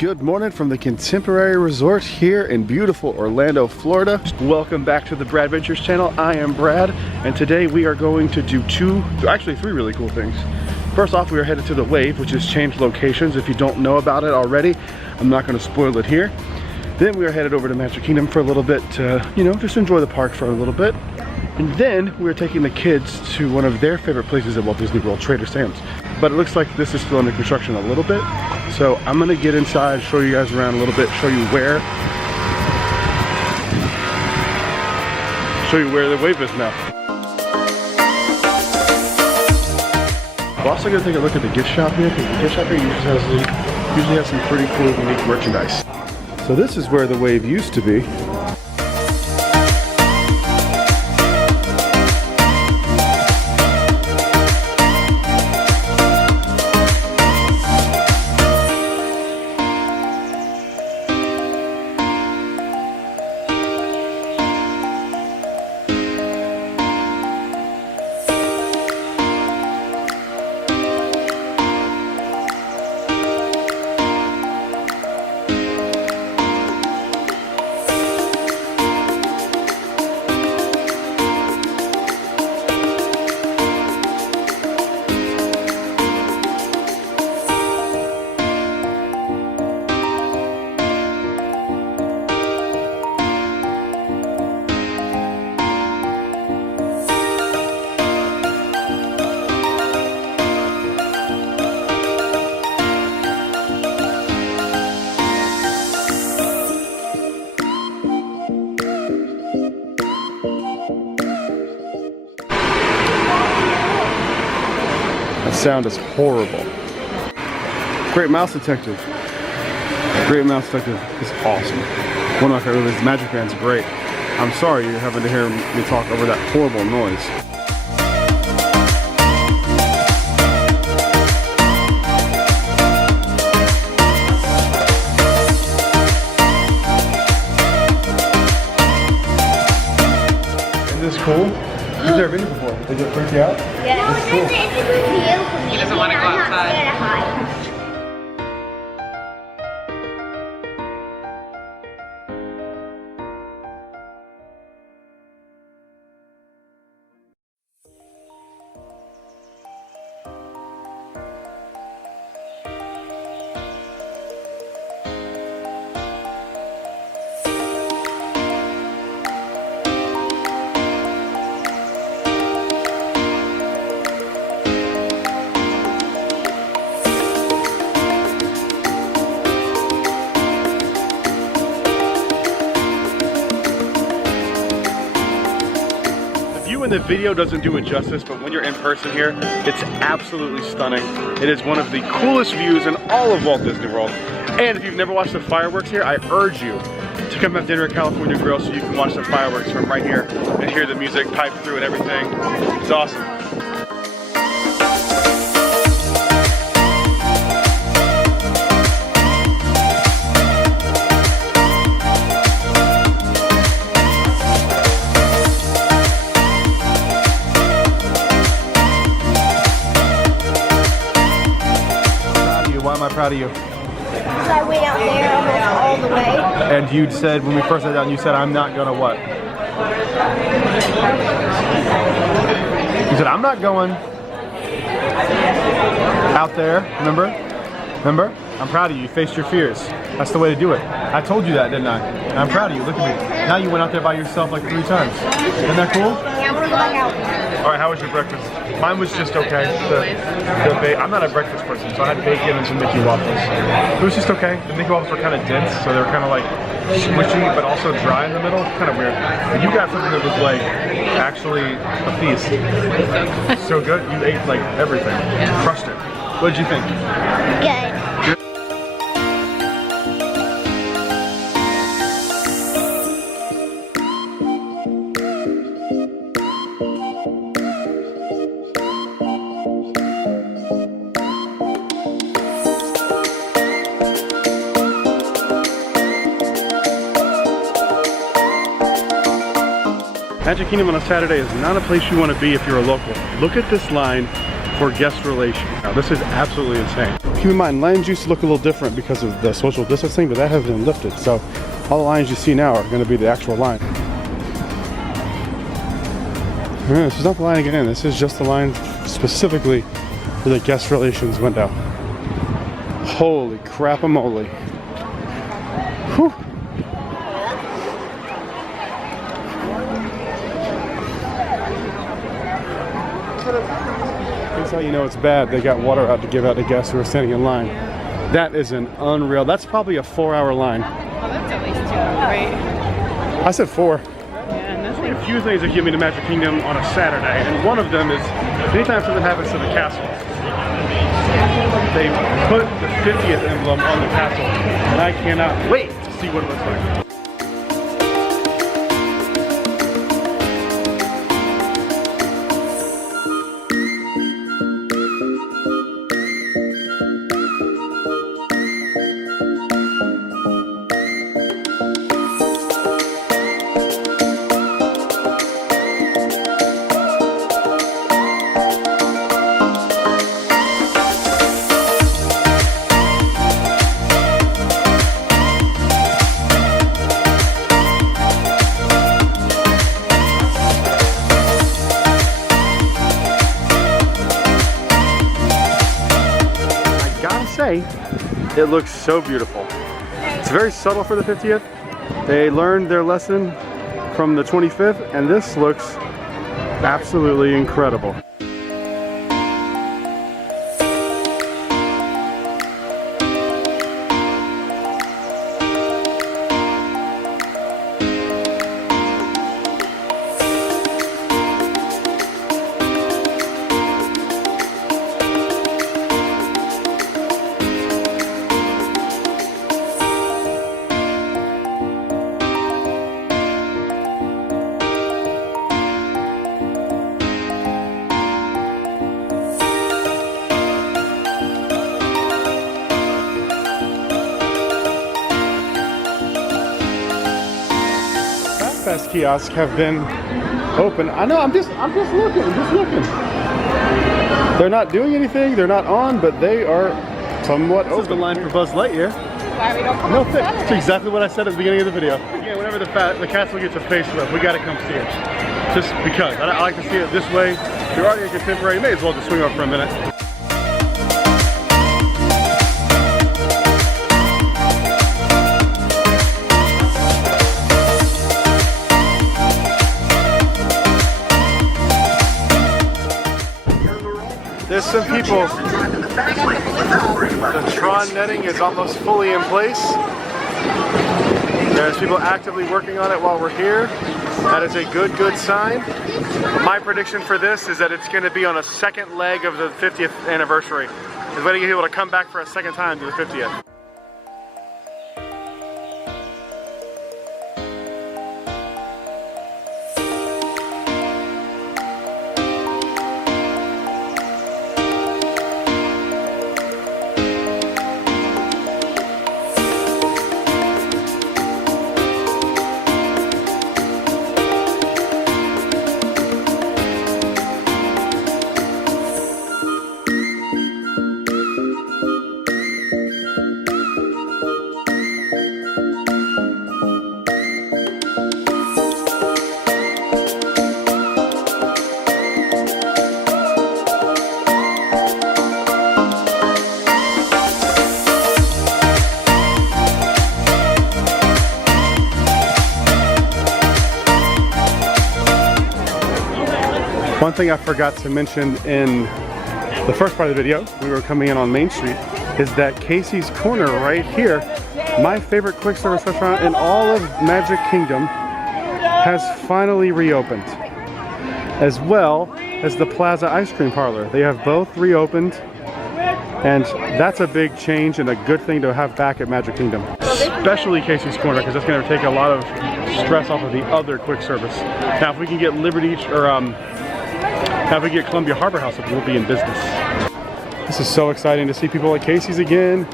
Good morning from the Contemporary Resort here in beautiful Orlando, Florida. Welcome back to the Brad Ventures channel. I am Brad, and today we are going to do three really cool things. First off, we are headed to the Wave, which has changed locations. If you don't know about it already, I'm not going to spoil it here. Then we are headed over to Magic Kingdom for a little bit to, just enjoy the park for a little bit. And then we're taking the kids to one of their favorite places at Walt Disney World, Trader Sam's. But it looks like this is still under construction a little bit. So I'm gonna get inside, show you guys around a little bit, show you where the Wave is now. We're also gonna take a look at the gift shop here, because the gift shop here usually has some pretty cool, unique merchandise. So this is where the Wave used to be. That sound is horrible. Great Mouse Detective. Great Mouse Detective is awesome. One of my favorite movies. Magic Man's great. I'm sorry you're having to hear me talk over that horrible noise. Isn't this cool? You've never been here before. Did it freak you out? Yeah. It's cool. It's a good view for me. He doesn't want to go outside. I'm not scared of heights. The video doesn't do it justice, but when you're in person here, it's absolutely stunning. It is one of the coolest views in all of Walt Disney World. And if you've never watched the fireworks here, I urge you to come have dinner at California Grill so you can watch the fireworks from right here and hear the music pipe through and everything. It's awesome. Why am I proud of you? Because I went out there almost all the way. And you said, when we first sat down, you said, I'm not gonna what? You said, I'm not going out there, remember? Remember? I'm proud of you. You faced your fears. That's the way to do it. I told you that, didn't I? And I'm proud of you. Look at me. Now you went out there by yourself like 3 times. Isn't that cool? Yeah, I want to go back out. All right, how was your breakfast? Mine was just okay. I'm not a breakfast person, so I had bacon and some Mickey waffles. It was just okay. The Mickey waffles were kind of dense, so they were kind of like squishy, but also dry in the middle. Kind of weird. But you got something that was like actually a feast. So good. You ate like everything. Crushed it. What did you think? Good. Magic Kingdom on a Saturday is not a place you want to be if you're a local. Look at this line for guest relations. Now, this is absolutely insane. Keep in mind, lines used to look a little different because of the social distancing, but that has been lifted. So all the lines you see now are going to be the actual line. This is not the line to get in. This is just the line specifically for the guest relations window. Holy crap-a-moly. Whew. That's how you know it's bad. They got water out to give out to guests who are standing in line. That is an unreal. That's probably a 4-hour line. Well, that's at least 2 hours, right? I said 4. Yeah, that's A few things that give me the Magic Kingdom on a Saturday, and one of them is anytime something happens to the castle, they put the 50th emblem on the castle, and I cannot wait to see what it looks like. It looks so beautiful. It's very subtle for the 50th. They learned their lesson from the 25th, and this looks absolutely incredible. Fast kiosks have been open. I know, I'm just looking. They're not doing anything, they're not on, but they are somewhat open. This is the line for Buzz Lightyear. why we don't come No on fit. Saturday. That's exactly what I said at the beginning of the video. Yeah, whenever the castle gets a facelift, we gotta come see it. Just because. I like to see it this way. If you're already a contemporary, you may as well just swing over for a minute. There's some people. The Tron netting is almost fully in place. There's people actively working on it while we're here. That is a good sign. My prediction for this is that it's going to be on a second leg of the 50th anniversary. It's waiting to get people to come back for a second time to the 50th. One thing I forgot to mention in the first part of the video, we were coming in on Main Street, is that Casey's Corner right here, my favorite quick service restaurant in all of Magic Kingdom, has finally reopened. As well as the Plaza Ice Cream Parlor. They have both reopened, and that's a big change and a good thing to have back at Magic Kingdom. Especially Casey's Corner, because that's going to take a lot of stress off of the other quick service. Now if we can get Liberty, or if we get Columbia Harbor House up, we'll be in business. This is so exciting to see people at Casey's again.